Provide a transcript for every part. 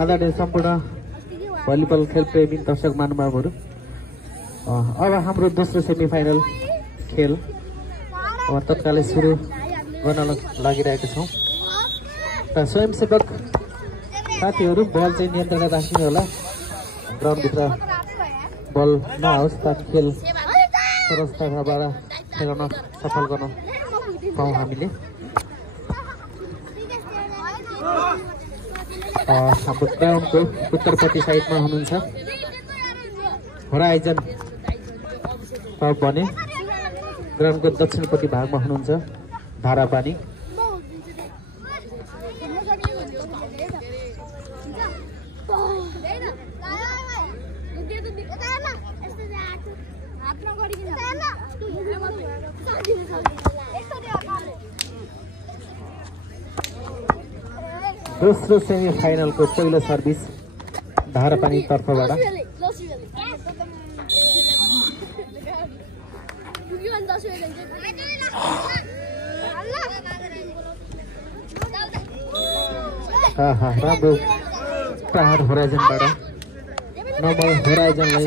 आदरणीय सम्पूर्ण भलिबल खेल प्रेमी दर्शक महानुभावहरू, अब हाम्रो दोस्रो सेमिफाइनल खेल तत्कालै सुरु गर्न लागिरहेका छौँ। र स्वयंसेवक साथीहरू बल चाहिँ नियन्त्रण राख्नु होला, ग्राउन्डभित्र बल नआओस् ताकि खेल सरसताबाट खेलाउन सफल गर्न पाऊँ हामीले। हाम्रो ग्राउन्डको उत्तरपट्टि साइडमा हुनुहुन्छ होराइजन क्लब भने, ग्राउन्डको दक्षिणपट्टि भागमा हुनुहुन्छ धारापानी। दोस्रो सेमिफाइनलको पहिलो सर्भिस धारापानी तर्फबाट। राम्रो प्रहार होराइजनबाट, नम्बर होराइजनलाई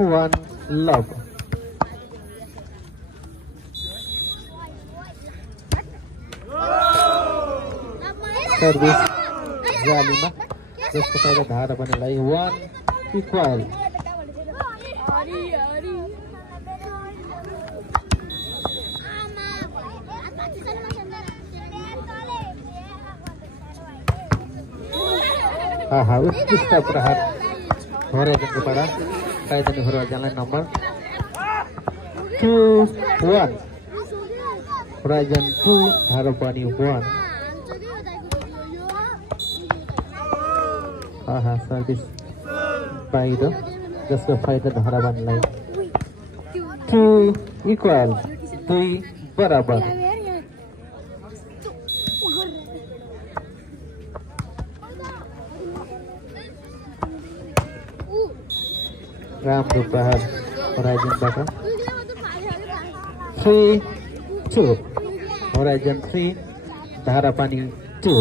1 लभ। सर्भिस जालीमा, जसको पहिला धारापानीलाई 1 इक्वल। उत्कृष्ट प्रहार होराइजनको बाट, horizon होराइजनलाई number 2-1। Horizon 2 Dharapani 1। Service बाहिर, जसको फाइदा धारापानीलाई 2 इक्वल, 2 बराबर। राम्रो प्रहार होराइजनबाट 3-2। होराइजन 3 धारापानी 2।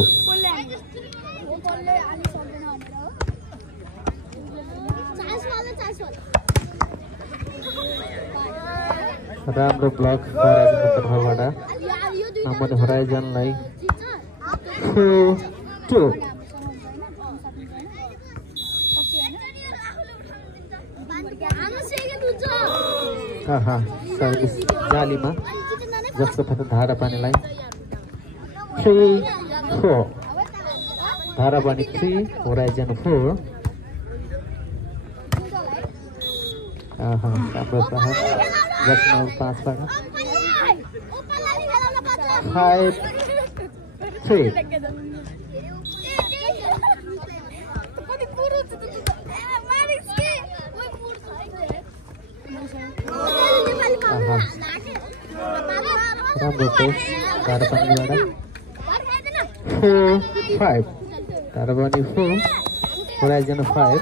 राम्रो ब्लक होराइजनको तर्फबाट, नम्बर होराइजनलाई 4-2। सर्भिस जालीमा, जसको फाइदा धारापानीलाई 3-4। धारापानी 3 होराइजन 4। राम्रो प्रहार, जसमा 5बाट 5-3। राम्रो test धारापानीबाट 4-5। Dharapani 4 horizon 5।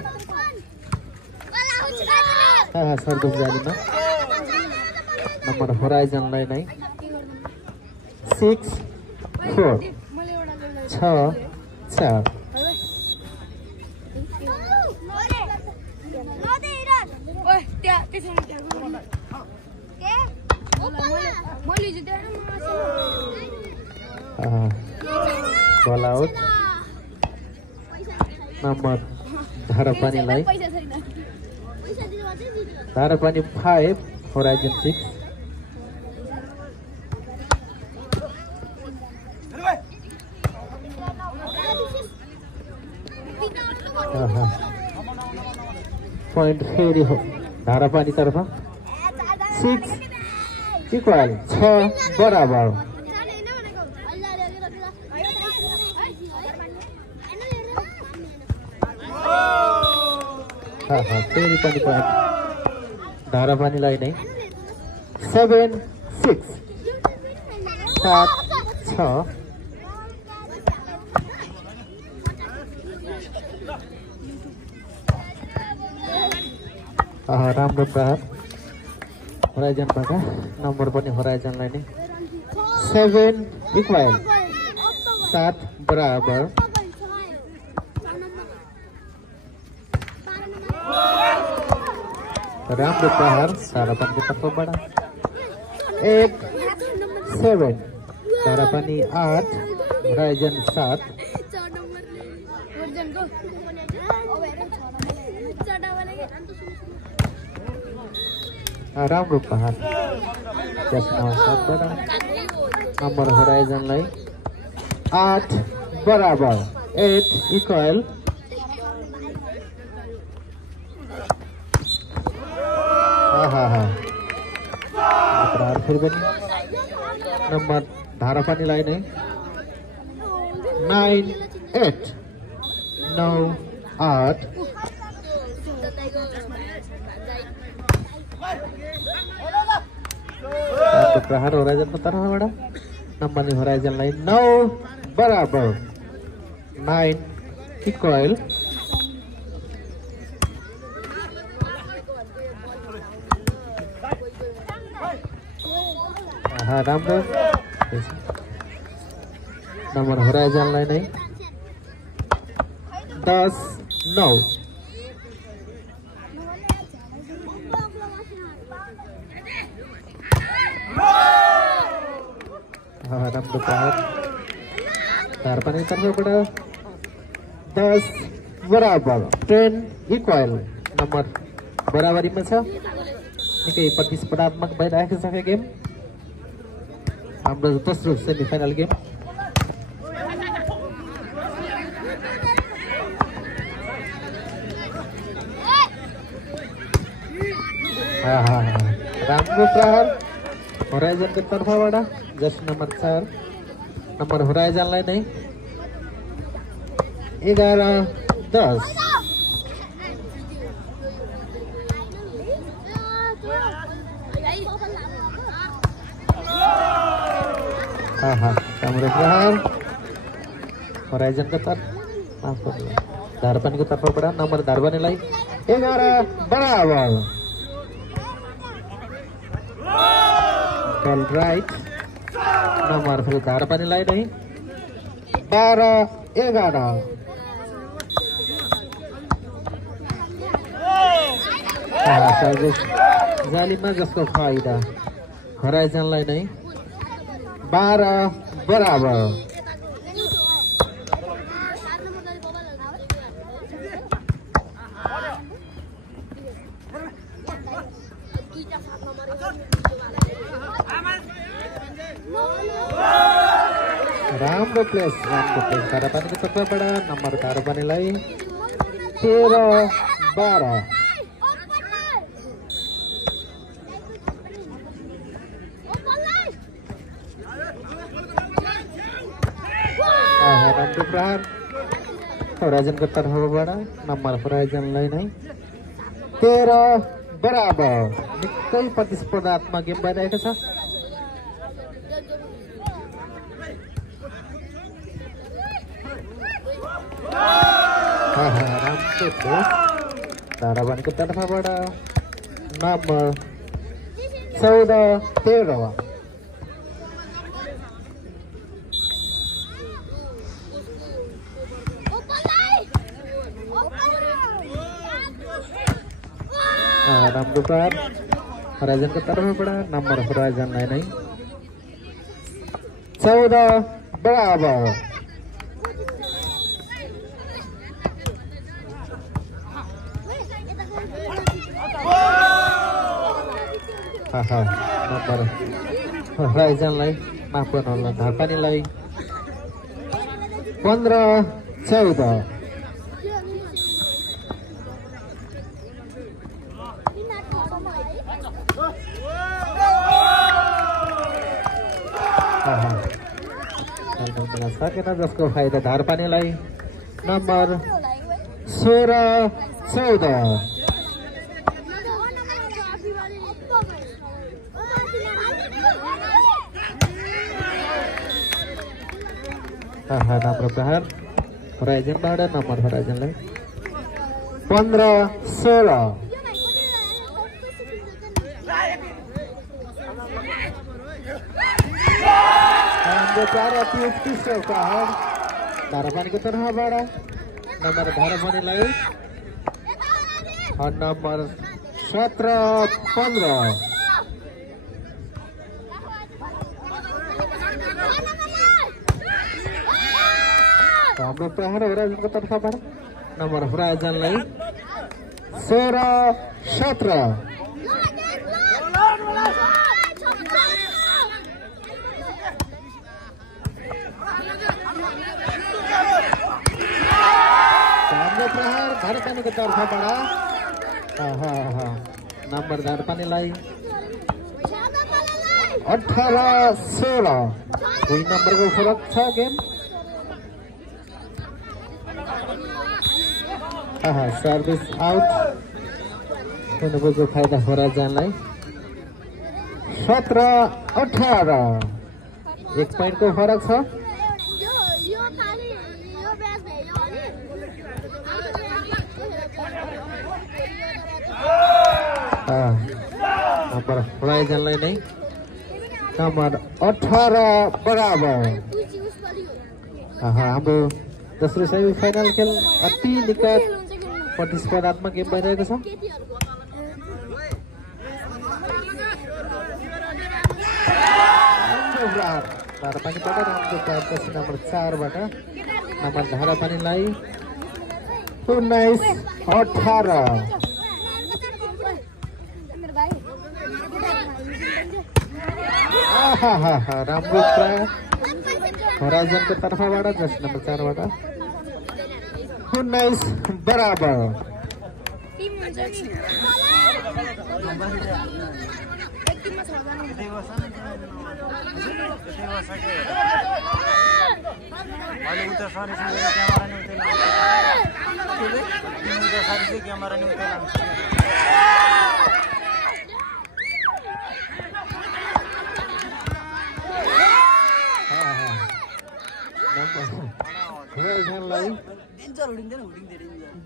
Service जालीमा, number होराइजनलाई नै 6-4। 6-4। बल out, number धारापानीलाई, Dharapani 5 horizon 6। Point फेरि हो धारापानी तर्फ 6 इक्वल, 6 बराबर। फेरि पनि पॉइंट धारापानीलाई नै 7-6। 7-6। राम्रो प्रहार होराइजनबाट नम्बर पनि होराइजनलाई नै 7 इक्वल 7 बराबर राम्रो प्रहार धारापानीको तर्फबाट 8 7 धारापानी 8 होराइजन 7 राम्रो प्रहार 7 नम्बर होराइजनलाई 8 बराबर 8 इक्वल प्रहार फेरि पनि नम्बर धारापानीलाई नै 9 8 9 8 प्रहार होराइजनको तर्फबाट नम्बर होराइजनलाई 9 बराबर 9 इक्वल राम्रो नम्बर होराइजनलाई नै 10 9 राम्रो प्रहार धारापानी तर्फबाट 10 बराबर 10 इक्वल नम्बर बराबरीमा छ निकै प्रतिस्पर्धात्मक भइरहेको छ गेम हाम्रो दोस्रो सेमिफाइनल गेम राम्रो प्रहार होराइजनको तर्फबाट जर्सी नम्बर 4 नम्बर होराइजनलाई नै 11 10 राम्रो प्रहार होराइजनको तर्फ धारापानीको तर्फबाट नम्बर धारापानीलाई 11 बराबर राइट नम्बर फेरि धारापानीलाई नै 12 11 जालीमा जसको फाइदा होराइजनलाई नै 12 बराबर राम्रो प्लेस धारापानीको तर्फबाट नम्बर धारापानीलाई 13 12 राम्रो प्रहार होराइजनको तर्फबाट नम्बर होराइजनलाई नै 13 बराबर निकै प्रतिस्पर्धात्मक गेम भइरहेको छ राम्रो धारापानीको तर्फबाट नम्बर 14 13 राम्रो प्रहार होराइजनको तर्फबाट नम्बर होराइजनलाई नै 14 बराबर नम्बर होराइजनलाई माफ गर्नुहोला धारापानीलाई 15 14 सकेन जसको फाइदा धारापानीलाई नम्बर 16 14 राम्रो प्रहार होराइजनबाट नम्बर होराइजनलाई 15 16 राम्रो प्यारो अति उत्कृष्ट प्रहार धारापानीको तर्फबाट नम्बर धारापानीलाई नम्बर 17-15 हाम्रो प्रहार होराइजनको तर्फबाट नम्बर होराइजनलाई 16-17 हाम्रो प्रहार धारापानीको तर्फबाट नम्बर धारापानीलाई 18-16 दुई नम्बरको फरक छ गेम सर्भिस आउट हुनुको फाइदा होराइजनलाई 17-18 एक पोइन्टको फरक छ नम्बर होराइजनलाई नै नम्बर 18 बराबर हाम्रो दोस्रो सेमी फाइनल खेल अति निकट प्रतिस्पर्धात्मक गेम भइरहेको छ धारापानीबाट राम्रो प्रयासपछि नम्बर 4 बाट नम्बर धारापानीलाई 19-18 राम्रो प्रयास होराइजनको तर्फबाट जस नम्बर 4 बाट 19 बराबर होराइजनलाई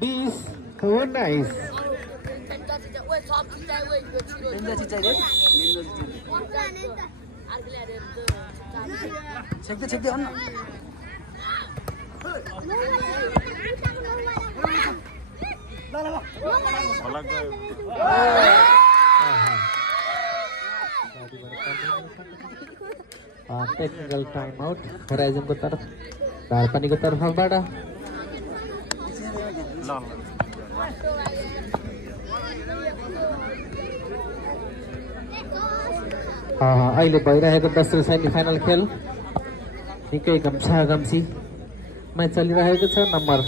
20-19 टेक्निकल टाइम आउट होराइजनको तर्फ धारापानीको तर्फबाट अहिले भइरहेको दोस्रो सेमी फाइनल खेल निकै गम्छा गम्छीमा चलिरहेको छ नम्बर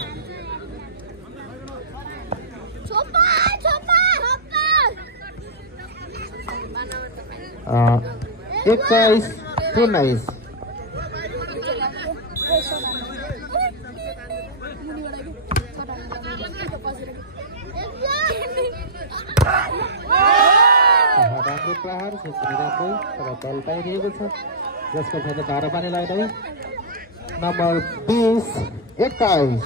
21-19 राम्रो प्रहार राम्रो तर बल पाइरहेको छ जसको फाइदा धारापानीलाई नै नम्बर 20-21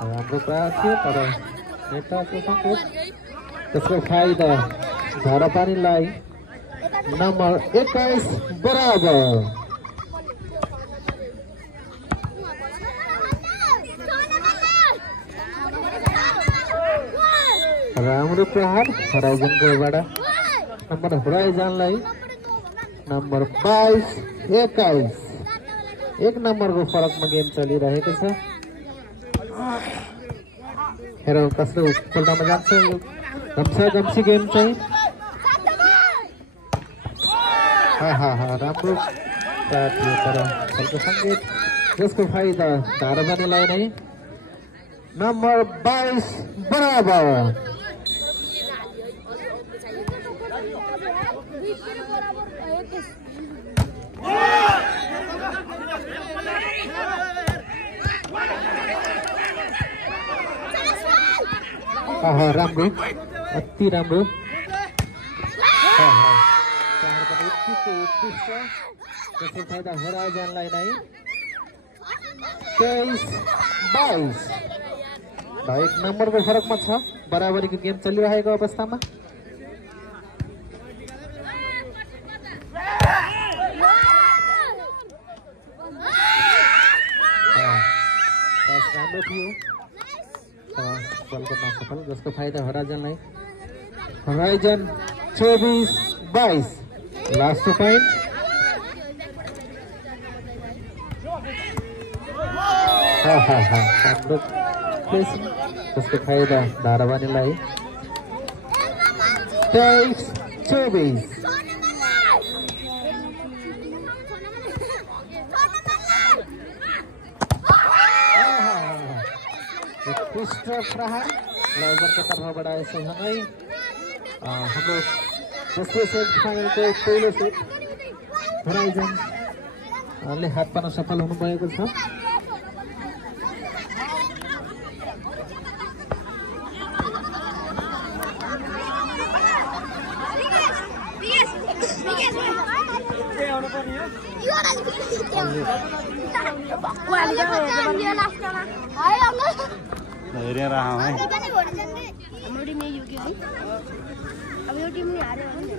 राम्रो प्रहार थियो तर नेताको सङ्केत त्यसको फाइदा धारापानीलाई नम्बर 21 बराबर राम्रो प्रहार होराइजनकोबाट नम्बर होराइजनलाई नम्बर 22-21 एक नम्बरको फरकमा गेम चलिरहेको छ हेरौँ कस्तो खेल्नमा जान्छ यो गम्छी गेम चाहिँ राम्रो प्रहार थियो तर खेलको सङ्केत जसको फाइदा धारापानीलाई नै नम्बर 22 बराबर राम्रो अति राम्रो त्यसको फाइदा होराइजनलाई नै 23-22 एक नम्बरको फरकमा छ बराबरीको गेम चलिरहेको अवस्थामा राम्रो थियो बलको नसफल जसको फाइदा होराइजनलाई होराइजन 24-22 लास्ट पोइन्ट राम्रो प्लेस जसको फाइदा धारावानीलाई 23-24 उत्कृष्ट प्रहार लौजरको तर्फबाट यसै हाम्रो दोस्रो सेट फाइनलको पहिलो सेट होराइजनले हात पार्न सफल हुनुभएको छ अब यो टिम नि हार्यो भने